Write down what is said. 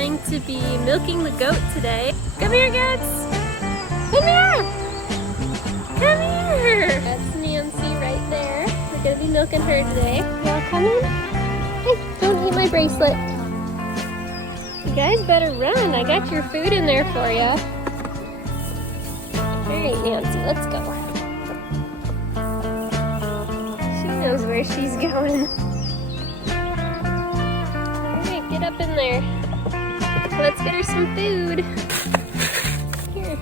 going to be milking the goat today. Come here, goats! Come here! Come here! That's Nancy right there. We're gonna be milking her today. Y'all coming? Hey, don't eat my bracelet. You guys better run. I got your food in there for you. Alright, Nancy, let's go. She knows where she's going. Alright, get up in there. Let's get her some food. Here.